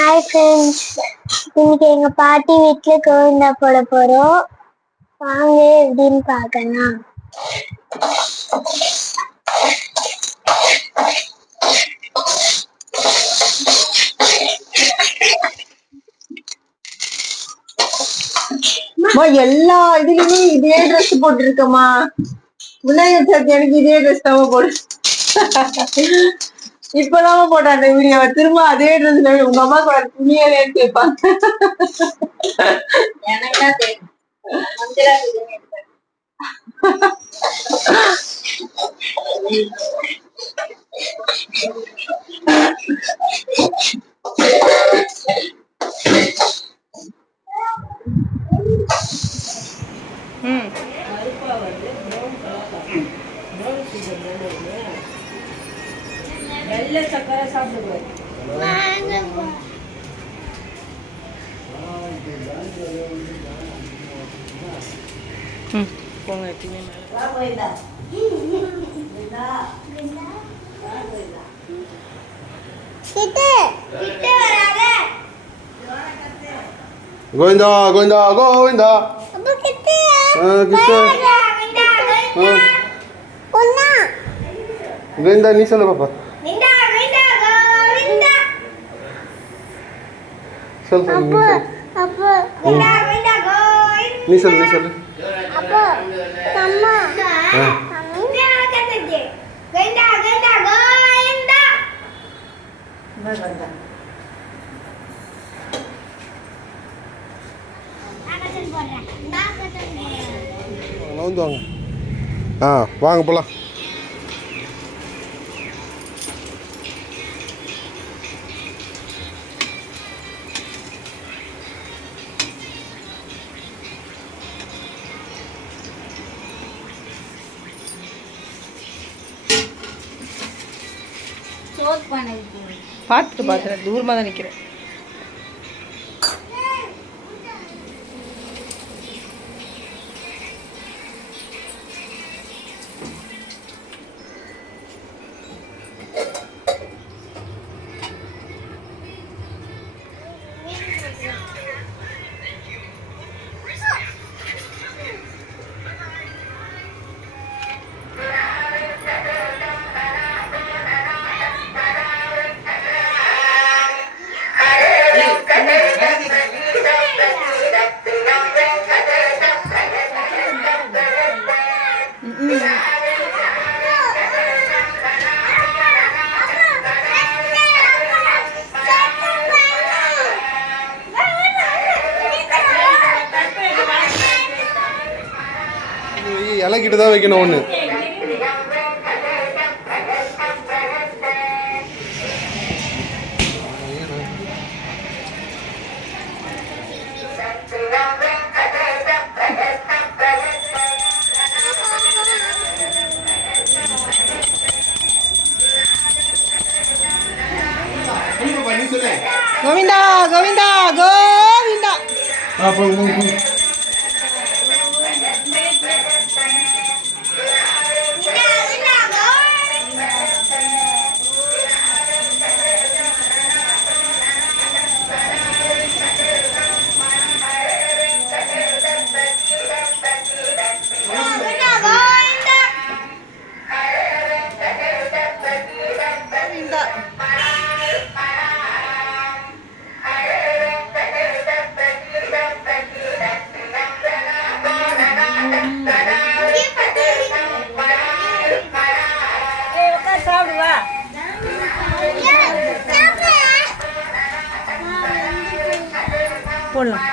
Hi friends, இன்னைக்கு எங்க பாட்டி வீட்டுல கோவிந்தா போட போறோம். வாங்க எப்படின்னு பார்க்கலாம். எல்லா இதுலயுமே இதே ட்ரெஸ் போட்டிருக்கமா. விநாயகர் சதுர்த்தி எனக்கு இதே ட்ரெஸ் தான் போடு. இப்பதான் போட்டாங்க வீடியோ. திரும்ப அதே ட்ரெஸ்ல உங்க அம்மா கூட துணியலேன்னு கேட்பாங்க. வெள்ளை சக்கரை சாப்பிடுவோம். கோவிந்தா கோவிந்தா கோவிந்தா. கோவிந்தா நீ சொல்லு பாப்பா. சொல் சொல் நீ சொல்லு நீ சொல்லு. நவுந்து வாங்க. வாங்க போலாம். பார்த்துட்டு தூரமாக தான் நிற்கிறேன். இலைக்கிட்ட தான் வைக்கணும் ஒன்று. கோவிந்தா கோவிந்தா கோவிந்தா. போடலாம்.